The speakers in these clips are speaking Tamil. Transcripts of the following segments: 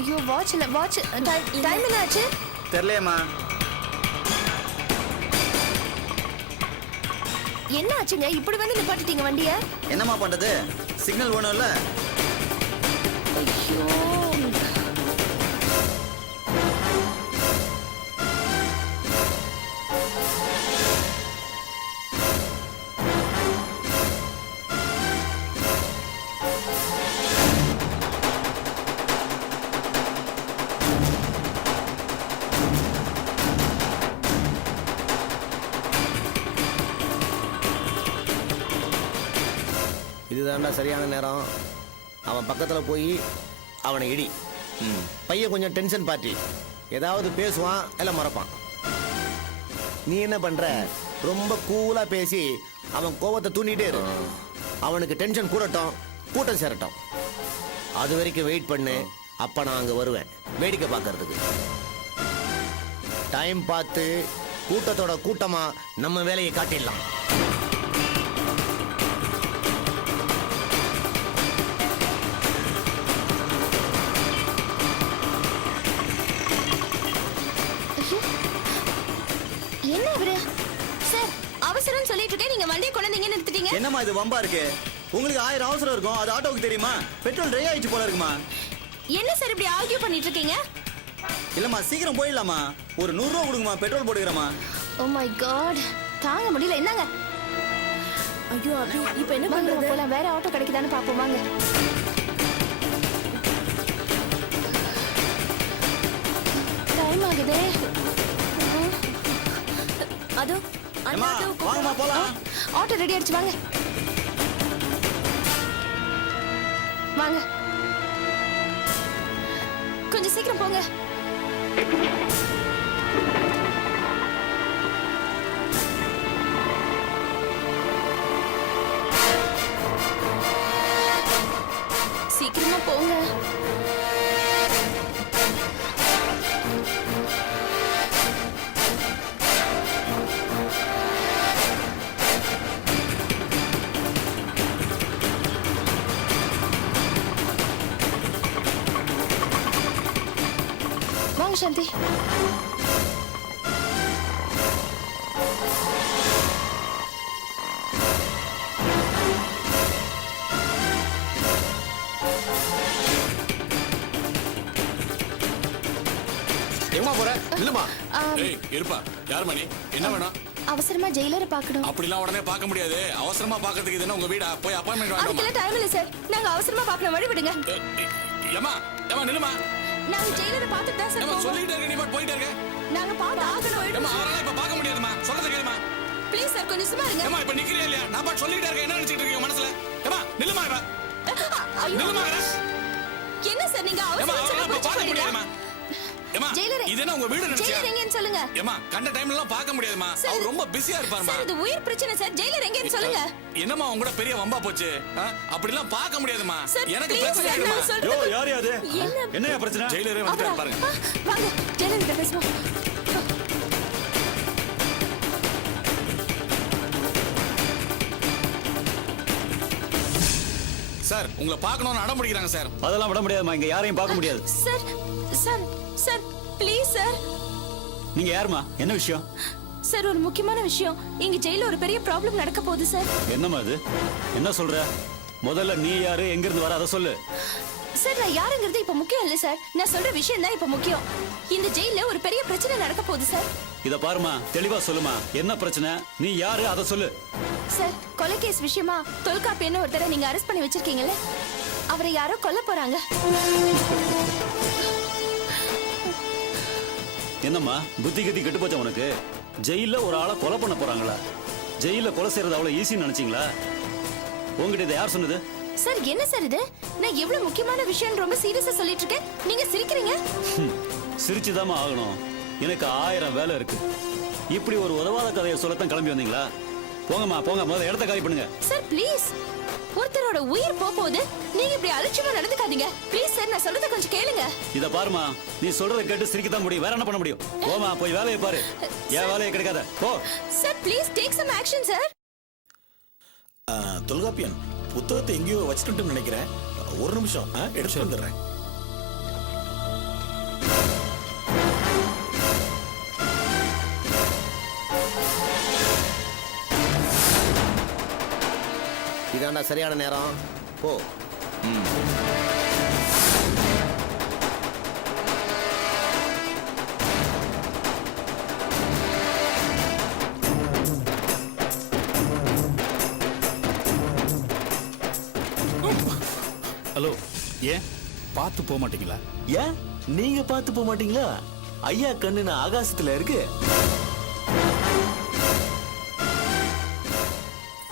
ஐயோ வாட்ச் டைம் என்ன ஆச்சு? தெரியலையேம்மா. என்ன ஆச்சுங்க இப்படி வந்து நிப்பாட்டிட்டீங்க வண்டிய? என்னம்மா பண்றது, சிக்னல் வேணும்ல. ஐயோ இதுதான்டா சரியான நேரம். அவன் பக்கத்தில் போய் அவனை இடி. பையன் கொஞ்சம் டென்ஷன் பார்ட்டி, ஏதாவது பேசுவான் இல்லை மறப்பான். நீ என்ன பண்ற, ரொம்ப கூலா பேசி அவன் கோபத்தை தூண்டிட்டே இரு. அவனுக்கு டென்ஷன் கூடட்டும், கூட்டம் சேரட்டும். அது வரைக்கும் வெயிட் பண்ணு. அப்ப நான் அங்க வருவேன் வேடிக்கை பார்க்கறதுக்கு. டைம் பார்த்து கூட்டத்தோட கூட்டமா நம்ம வேலையை காட்டிடலாம். என்ன இவரு சார் அவசரம் சொல்லிட்டு இருக்கேன், நீங்க வண்டியை கொண்டு வந்தீங்க நிறுத்திட்டீங்க. என்னம்மா இது வம்பா இருக்கு? உங்களுக்கு 1000 அவசரம் இருக்கும், அது ஆட்டோவுக்கு தெரியுமா? பெட்ரோல் ட்ரை ஆயிடுச்சு போல இருக்குமா? என்ன சார் இப்படி ஆர்கியூ பண்ணிட்டு இருக்கீங்க? இல்லம்மா சீக்கிரம் போயிடலாமா, ஒரு 100 ரூபா கொடுங்கம்மா, பெட்ரோல் போட்டுக்கிறேம்மா. ஓ மை காட் தாங்க முடியல. என்னங்க? ஐயோ அபி இப்போ என்ன பண்றது? போலாம், வேற ஆட்டோ கிடைக்குதான்னு பாப்போம் வாங்க. டைம் ஆகுதே. அதோ அம்மா வாங்கம்மா போலாம். ஆட்டோ ரெடி ஆயிடுச்சு வாங்க வாங்க. கொஞ்சம் சீக்கிரம் போங்க. சீக்கிரமா போங்க. வாங்க சாந்தி. எங்கம்மா போற? இல்லம்மா. ஏய் இருப்பா. யார் மணி? என்ன வேணும்? அவசரமா ஜெயிலரை பார்க்கணும். அப்படிலாம் உடனே பார்க்க முடியாது. அவசரமா பார்க்கிறதுக்கு இது என்ன உங்க வீடா? போய் அப்பாயின்மெண்ட் வாங்கணும். அதுக்கெல்லாம் டைம் இல்ல சார், நாங்க அவசரமா பார்க்கணும், வழி விடுங்க. ஏமா ஏமா நில்லுமா. நாங்க ஜெயிலரை பார்த்துட்டு தான் சார் ஏமா போவோம். சொல்லிட்டே இருக்க, நீ பாட்டு போயிட்டே இருக்க. நாங்க பார்த்து ஆகணும். ஏமா அவரால இப்ப பார்க்க முடியாதுமா, சொல்றத கேளுமா. ப்ளீஸ் சார் கொஞ்சம் சும்மா இருங்க. ஏமா இப்ப நிக்கிறீங்க இல்லையா? நான் பாட்டு சொல்லிட்டே இருக்கேன், என்ன நினைச்சிட்டு இருக்கீங்க மனசுல? ஏமா நில்லுமா இப்ப. நில்லுமா. என்ன சார் நீங்க ஏமா அவசரம் அவரால இப்ப பார்க்க முடியாதுமா. ஏமா ஜெயிலரே. இது என்ன உங்க வீடு நினைச்சியா? ஜெயிலர் எங்கன்னு சொல்லுங்க. ஏமா கண்ட டைம்ல எல்லாம் பார்க்க முடியாதுமா, அவர் ரொம்ப பிஸியா இருப்பாருமா. சார் இது உயிர் பிரச்சனை சார், ஜெயிலர் எங்கன்னு சொல்லுங்க. என்னமா உங்க கூட பெரிய வம்பா போச்சு? அப்படிலாம் பார்க்க முடியாதுமா, எனக்கு please பிரச்சனை sir, இருக்குமா. நான் சொல்றது- யார் அது? என்ன? என்னையா பிரச்சனை? ஜெயிலரே வந்துட்டாரு பாருங்க. வாங்க ஜெயிலர் கிட்ட பேசுவோம். சார் உங்களை பார்க்கணும்னு அடம் பிடிக்கிறாங்க சார். அதெல்லாம் விட முடியாதுமா, இங்க யாரையும் பார்க்க முடியாது. Sir sir sir please sir. நீங்க யாருமா? என்ன விஷயம்? சார் ஒரு முக்கியமான விஷயம், இங்க ஜெயில ஒரு பெரிய ப்ராப்ளம் நடக்க போகுது சார். என்னம்மா அது? என்ன சொல்ற? முதல்ல நீ யாரு, எங்க இருந்து வர, அதை சொல்லு. சார் நான் யாருங்கிறது இப்ப முக்கியம் இல்ல சார், நான் சொல்ற விஷயம் தான் இப்ப முக்கியம். இந்த ஜெயில ஒரு பெரிய பிரச்சனை நடக்க போகுது சார். இத பாருமா, தெளிவா சொல்லுமா, என்ன பிரச்சனை, நீ யாரு, அதை சொல்லு. சார் கொலைகேஸ் விஷயமா தொல்காப்பியன்னு ஒருத்தரை நீங்க அரெஸ்ட் பண்ணி வச்சிருக்கீங்கல்ல, அவரை யாரோ கொல்ல போறாங்க. என்னம்மா புத்தி கத்தி கெட்டு போச்சா உனக்கு? ஜெயில ஒரு ஆளை கொலை பண்ண போறாங்களா? ஜெயில கொலை செய்யறது அவ்வளவு ஈஸின்னு நினைச்சீங்களா? உங்ககிட்ட இதை யார் சொன்னது? சார் என்ன சார் இது? நான் எவ்வளவு முக்கியமான விஷயம் ரொம்ப சீரியஸா சொல்லிட்டு இருக்கேன், நீங்க சிரிக்கிறீங்க. சிரிச்சுதாம்மா ஆகணும், எனக்கு 1000 வேலை இருக்கு. இப்படி ஒரு உதவாத கதையை சொல்லத்தான் கிளம்பி வந்தீங்களா? போங்கம்மா போங்க, முதல்ல இடத்த காலி பண்ணுங்க. சார் ப்ளீஸ், ஒருத்தரோட உயிர் போகுது, நீங்க இப்படி அலட்சியமா நடந்துக்காதீங்க ப்ளீஸ் சார், நான் சொல்றத கொஞ்சம் கேளுங்க. இத பாருமா, நீ சொல்றத கேட்டு சிரிக்கத்தான் முடியும், வேற என்ன பண்ண முடியும்? போமா போய் வேலையை பாரு, என் வேலையை கிடைக்காத போ. Sir please take some action sir. Tholkappiyan புத்தகத்தை எங்கேயோ வச்சுட்டு நினைக்கிறேன், ஒரு நிமிஷம் எடுத்து வந்துடுறேன். இதாண்டா சரியான நேரம். போ. ஹலோ, ஏன் பார்த்து போக மாட்டீங்களா? ஏன் நீங்க பார்த்து போக மாட்டீங்களா? ஐயா கண்ணு நான் ஆகாசத்துல இருக்கு.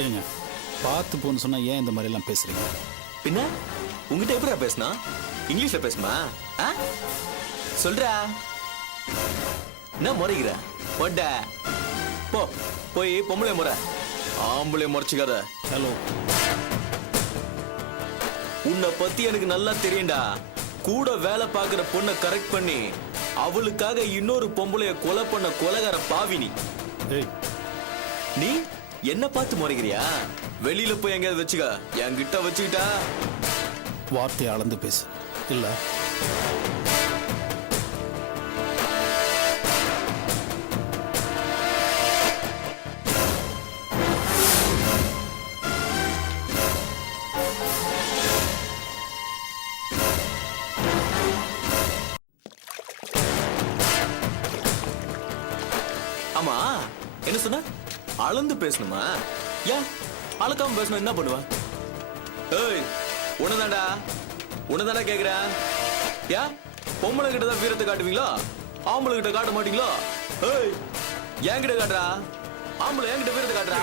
இருங்க, பார்த்து போன்னு சொன்னா ஏன் இந்த மாதிரி எல்லாம் பேசுறீங்க? பின்ன உங்ககிட்ட எப்படிடா பேசினா? இங்கிலீஷ்ல பேசுமா? சொல்றா. என்ன முறைகிற? போட போ, போய் பொம்பளை முறை, ஆம்பளை முறைச்சிக்காத. ஹலோ, உன்னை பத்தி எனக்கு நல்லா தெரியும்டா. கூட வேலை பார்க்கிற பொண்ணை கரெக்ட் பண்ணி அவளுக்காக இன்னொரு பொம்பளைய கொலை பண்ண கொலைகார பாவினி. ஏய், நீ என்ன பார்த்து முறைகிறியா? வெளியில போய் எங்கேயாவது வச்சுக்க, என்கிட்ட வச்சுக்கிட்டா வார்த்தையை அளந்து பேசு. இல்ல ஆமா, என்ன சொன்ன? அளந்து பேசணுமா? ஏன் அளக்காம பேசணும் என்ன பண்ணுவ? ஏய், உன்னதாடா கேக்குறேன். ஏன் பொம்பளை கிட்ட தான் வீரத்தை காட்டுவீங்களா? ஆம்பளை கிட்ட காட்ட மாட்டீங்களா? ஏய், என்கிட்ட காட்டுறா. ஆம்பளை என்கிட்ட வீரத்தை காட்டுறா.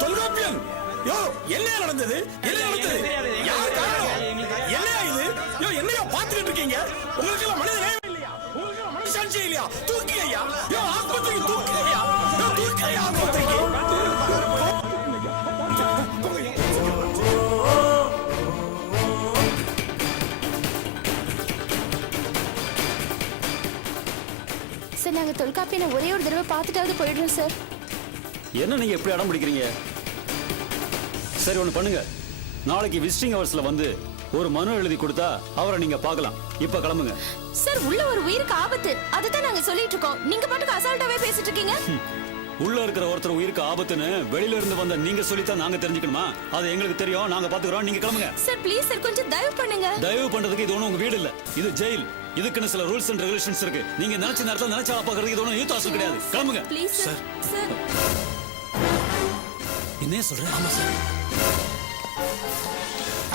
தொல்காப்பியன் யோ என்ன நடந்தது? என்ன நடந்தது? யார் காரணம்? என்னையா இது? யோ என்னையா பாத்துக்கிட்டு இருக்கீங்க? உங்களுக்கு எல்லாம் மனித நேயம் இல்லையா? உங்களுக்கு எல்லாம் மனசாட்சி இல்லையா? தூக்கியா? யோ ஆஸ்பத்திரிக்கு தூக்கியா? யோ தூக்கியா ஆஸ்பத்திரிக்கு? சார் நாங்க தொல்காப்பியனை ஒரே ஒரு தடவை பார்த்துட்டாவது போயிடுறோம் சார். என்ன நீங்க எப்படி அடம் பிடிக்கிறீங்க? சரி ஒண்ணு பண்ணுங்க, நாளைக்கு விசிட்டிங் ஹவர்ஸ்ல வந்து ஒரு மனு எழுதி கொடுத்தா அவரை நீங்க பார்க்கலாம். இப்ப கிளம்புங்க. சார் உள்ள ஒரு உயிருக்கு ஆபத்து, அதுதான் நாங்க சொல்லிட்டு இருக்கோம். நீங்க பாட்டுக்கு அசால்ட்டாவே பேசிட்டு இருக்கீங்க. உள்ள இருக்கிற ஒருத்தர் உயிருக்கு ஆபத்துன்னு வெளியில இருந்து வந்த நீங்க சொல்லித்தான் நாங்க தெரிஞ்சுக்கணுமா? அது எங்களுக்கு தெரியும், நாங்க பாத்துக்கிறோம். நீங்க கிளம்புங்க. சார் ப்ளீஸ் சார் கொஞ்சம் தயவு பண்ணுங்க. தயவு பண்றதுக்கு இது ஒண்ணும் உங்க வீடு இல்ல, இது ஜெயில். இதுக்குன்னு சில ரூல்ஸ் அண்ட் ரெகுலேஷன்ஸ் இருக்கு. நீங்க நினைச்ச நேரத்துல நினைச்சா பாக்குறதுக்கு இது ஒண்ணும் யூத் ஹாஸ்டல் கிடையாது. கிளம்புங்க. Please sir. சார் என்ன சொல்றேன்? ஆமா சார்,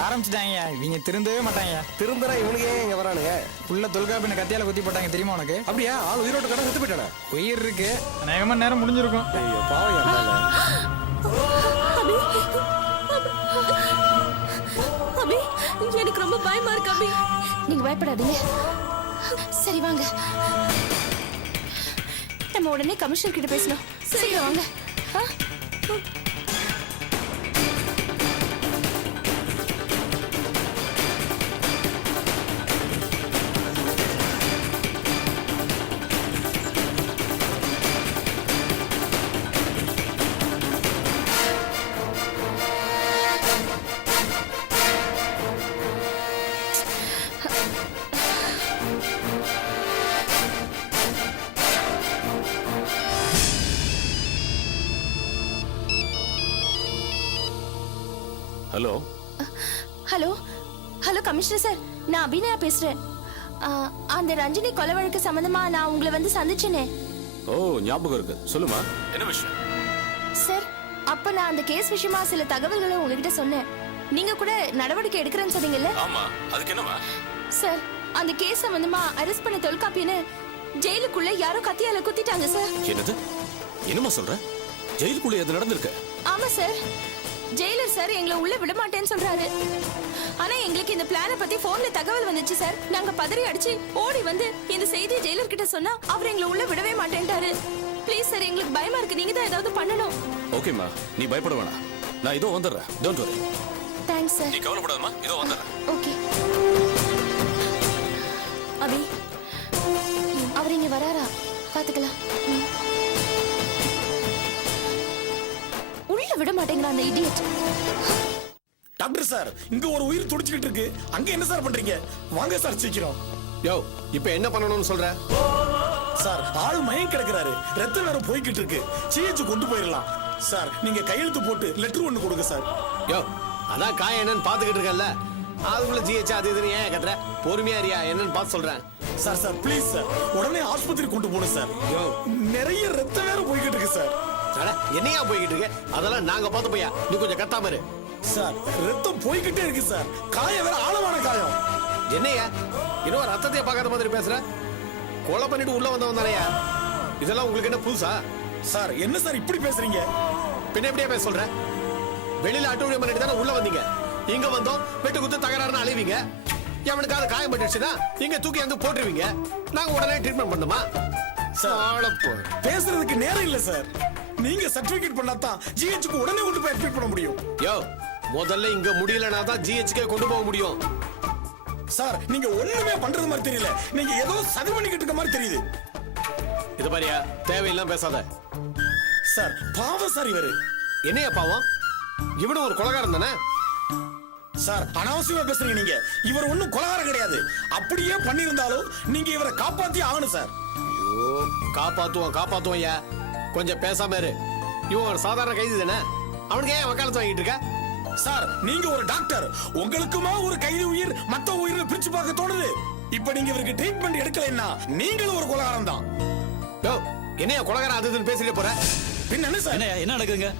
ஆரம்பிச்சிட்டாங்க. இவங்க திருந்தவே மாட்டாங்க. திரும்புறா இவனுக்கு ஏன் இங்க வரானுங்க? உள்ள தொல்காப்பின கத்தியால குத்தி போட்டாங்க தெரியுமா உனக்கு? அப்படியா? ஆள் உயிரோட்ட கடை செத்து போயிட்டானே. உயிர் இருக்கு, அநேகமா நேரம் முடிஞ்சிருக்கும். ஐயோ பாவம். அபி எனக்கு ரொம்ப பயமா இருக்கு அபி. நீங்க பயப்படாதீங்க. சரி வாங்க, நம்ம உடனே கமிஷனர் கிட்ட பேசணும். சீக்கிரம் வாங்க. ஆ? Hello hello hello commissioner sir, நான் அபிநயா பேசுறேன். அந்த ரஞ்சினி கொலை வழக்கு சம்பந்தமா நான் உங்களை வந்து சந்திச்சேனே ஓ ஞாபகம் இருக்கு, சொல்லுமா என்ன விஷயம்? சார். அப்ப நான் அந்த கேஸ் விஷயமா சில தகவல்களை உங்ககிட்ட சொன்னேன். நீங்க கூட நடவடிக்கை எடுக்கிறேன்னு சொன்னீங்கல்ல ஆமா, அதுக்கு என்னமா? சார். அந்த கேஸ் சம்பந்தமா அரெஸ்ட் பண்ண தொல்காப்பியன்னு ஜெயிலுக்குள்ள யாரோ கத்தியால குத்திட்டாங்க சார். என்னது? என்னமா சொல்ற? ஜெயிலுக்குள்ள எது நடந்திருக்கு? ஆமா சார். ஜெயிலர் சார் எங்களை உள்ள விட மாட்டேன்னு சொல்றாரு. ஆனா எங்களுக்கு இந்த பிளான பத்தி போன்ல தகவல் வந்துச்சு சார். நாங்க பதறி அடிச்சு ஓடி வந்து இந்த செய்தி ஜெயிலர் கிட்ட சொன்னா அவர் எங்களை உள்ள விடவே மாட்டேன்ட்டாரு. ப்ளீஸ் சார், எங்களுக்கு பயமா இருக்கு. நீங்க தான் ஏதாவது பண்ணணும். ஓகேம்மா, நீ பயப்பட வேணாம். நான் இதோ வந்துடுறேன். Don't worry. Thanks sir. நீ கவலைப்படாதம்மா, இதோ வந்துடுறேன். ஓகே. அபி, அவர் இங்க வராரா? பாத்துக்கலாம். உள்ள விட மாட்டேங்கிறான் அந்த இடியட். டாக்டர் சார், இங்க ஒரு உயிர் துடிச்சுக்கிட்டு இருக்கு. அங்க என்ன சார் பண்றீங்க? வாங்க சார் சீக்கிரம். யோ, இப்போ என்ன பண்ணணும்னு சொல்ற? சார், ஆள் மயம் கிடக்குறாரு. ரத்தம் வேற போய்கிட்டு இருக்கு. சிஹெச் கொண்டு போயிடலாம். சார், நீங்க கையெழுத்து போட்டு லெட்டர் ஒன்னு கொடுங்க சார். யோ, அதான் காயம் என்னன்னு பாத்துக்கிட்டு இருக்கேன்ல, அதுக்குள்ள ஜிஹெச் அது இதுன்னு ஏன் கட்டுற? பொறுமையா இருயா, என்னன்னு பார்த்து சொல்றேன். சார் சார் ப்ளீஸ் சார், உடனே ஆஸ்பத்திரி கொண்டு போகணும் சார். யோ, நிறைய ரத்தம் வேற போய்கிட்டு இருக்கு சார். அட, என்னையா போய்கிட்டு இருக்கு? அதெல்லாம் நாங்க பார்த்து போயா, நீ கொஞ்சம் கத்தாம இரு. சார், ரத்தம் போய்கிட்டே இருக்கு சார். காயம் வேற ஆழமான காயம். என்னையா இன்னும் ரத்தத்தையே பார்க்காத மாதிரி பேசுற? கொலை பண்ணிட்டு உள்ள வந்தவன் தானையா? இதெல்லாம் உங்களுக்கு என்ன புதுசா? சார், என்ன சார் இப்படி பேசுறீங்க? பின்ன எப்படியா பேச சொல்ற? வெளியில அட்டூழியம் பண்ணிட்டு தானே உள்ள வந்தீங்க. இங்க வந்தோம் வெட்டு குத்து தகராறுன்னு அழிவீங்க. எவனுக்காவது காயம் பட்டுச்சுன்னா இங்க தூக்கி வந்து போட்டுருவீங்க. நாங்க உடனே ட்ரீட்மெண்ட் பண்ணுமா? சார், பேசுறதுக்கு நேரம் இல்ல சார். நீங்க சர்டிபிகேட் பண்ணாதான் ஜிஹெச்க்கு உடனே கொண்டு போய் அட்மிட் பண்ண முடியும். யோ, முதல்ல இங்க முடியலனா தான் ஜிஹெச்கே கொண்டு போக முடியும். சார், நீங்க ஒண்ணுமே பண்றது மாதிரி தெரியல. நீங்க ஏதோ சதி பண்ணிக்கிட்டு இருக்க மாதிரி தெரியுது. இது பாரியா, தேவையில்லாம் பேசாத. சார், பாவம் சார் இவரு. என்னையா பாவம்? இவனும் ஒரு கொலைகாரன் தானே? சார், அனாவசியமா பேசுறீங்க நீங்க. இவர் ஒண்ணும் கொலைகாரம் கிடையாது. அப்படியே பண்ணியிருந்தாலும் நீங்க இவரை காப்பாத்தி ஆகணும் சார். ஐயோ, காப்பாத்துவோம் ஐயா. கொஞ்சம் பேசாம இரு. இவன் ஒரு சாதாரண கைதி தானே, அவனுக்கு ஏன் வக்காலத்து வாங்கிட்டு இருக்க? சார், நீங்க ஒரு டாக்டர். உங்களுக்குமா ஒரு கைதி உயிர் மத்த உயிரை பிரிச்சு பார்க்க தோணுது? இப்ப நீங்க இவருக்கு ட்ரீட்மெண்ட் எடுக்கலைன்னா நீங்களும் ஒரு கொலைகாரம் தான். யோ, என்னையா கொலைகாரன் அது இதுன்னு பேசிட்டு போற? பின்ன என்ன சார்? என்ன நடக்குதுங்க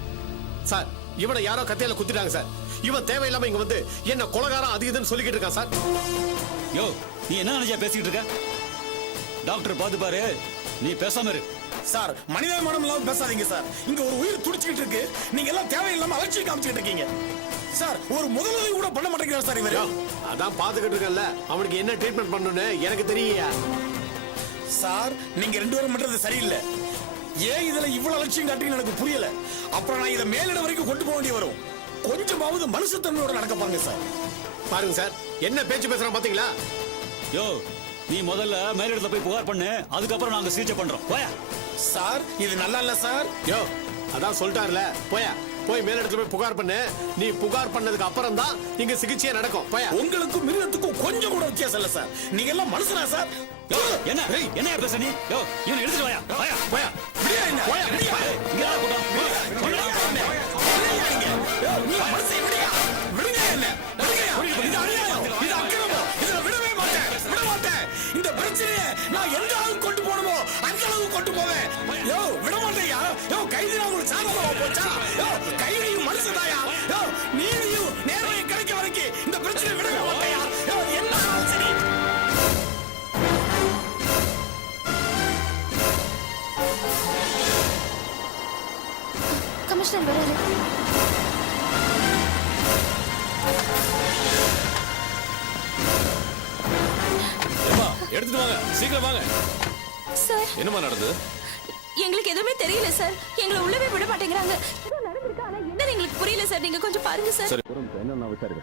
சார்? இவனை யாரோ கத்தியால குத்திட்டாங்க சார். இவன் தேவையில்லாம இங்க வந்து என்ன கொலைகாரன் அது இதுன்னு சொல்லிக்கிட்டு இருக்கான் சார். யோ, நீ என்ன நினைச்சா பேசிக்கிட்டு இருக்க? டாக்டர் பாத்து பாரு, நீ பேசாம இரு. சார், மனிதாபிமானம் இல்லாம பேசாதீங்க சார். இங்க ஒரு உயிர் துடிச்சுக்கிட்டு இருக்கு. நீங்க எல்லாம் தேவையில்லாம அலட்சியம் காமிச்சுக்கிட்டு இருக்கீங்க. சார், ஒரு முதலுதவி கூட பண்ண மாட்டேங்கிறார் சார் இவரு. அதான் பாத்துக்கிட்டு இருக்கேன்ல, அவனுக்கு என்ன ட்ரீட்மெண்ட் பண்ணணும்னு எனக்கு தெரியா. சார், நீங்க ரெண்டு பேரும் பண்றது சரியில்லை. ஏன் இதுல இவ்வளவு அலட்சியம் காட்டுறீங்கன்னு எனக்கு புரியல. அப்புறம் நான் இதை மேலிடம் வரைக்கும் கொண்டு போக வேண்டிய வரும். கொஞ்சமாவது மனுஷத்தன்மையோட நடக்க பாருங்க சார். பாருங்க சார், என்ன பேச்சு பேசுறான் பாத்தீங்களா? யோ, நீ முதல்ல மேலிடத்துல போய் புகார் பண்ணு, அதுக்கப்புறம் நாங்க சிகிச்சை பண்றோம். போயா. சார், இது நல்லா இல்ல சார். யோ, அதான் சொல்லிட்டார்ல, போயா. போய் மேலிடத்துல போய் புகார் பண்ணு. நீ புகார் பண்ணதுக்கு அப்புறம் தான் இங்க சிகிச்சையே நடக்கும். போயா. உங்களுக்கும் மிருகத்துக்கும் கொஞ்சம் கூட வித்தியாசம் இல்ல சார். நீங்க எல்லாம் மனுஷனா சார்? யோ, என்ன பேச நீ? யோ, இவனை எடுத்துட்டு வாயா. போயா. போயா. விடியா என்ன? போயா. விடியா? இங்க வா, கூட்டம். விடியா என்ன? விடியா நீங்க? யோ, நீ மனுஷன் விடியா? விடுங்க என்ன? விடுங்கயா? இது அநியாயம். இது அக்கிரமம். இதுல விடவே மாட்டேன். விட மாட்டேன். இந்த பிரச்சனையை நான் எந்த அளவுக்கு கொண்டு போகணுமோ அந்த அளவுக்கு கொண்டு போவேன். யோ, விட மாட்டேயா? யோ, கைதினா உங்களுக்கு சாதகமா போச்சா? யோ, கைதியும் மனுஷன்தாயா? யோ, நீதியும் நேர்மையும் கிடைக்க வரைக்கும் இந்த பிரச்சனை விடவே மாட்டேயா? யோ, என்ன ஆனாலும் சரி. கமிஷனர் வராரு. எடுத்துட்டு வாங்க சீக்கிரம் வாங்க சார் என்னமா நடந்தது எங்களுக்கு எதுவுமே தெரியல சார். எங்களை உள்ளவே விட மாட்டேங்கிறாங்க. ஏதோ நடந்திருக்கு, ஆனா என்னன்னு எங்களுக்கு புரியல சார். நீங்க கொஞ்சம் பாருங்க சார். சரி என்ன நான் விசாரிக்கிறேன்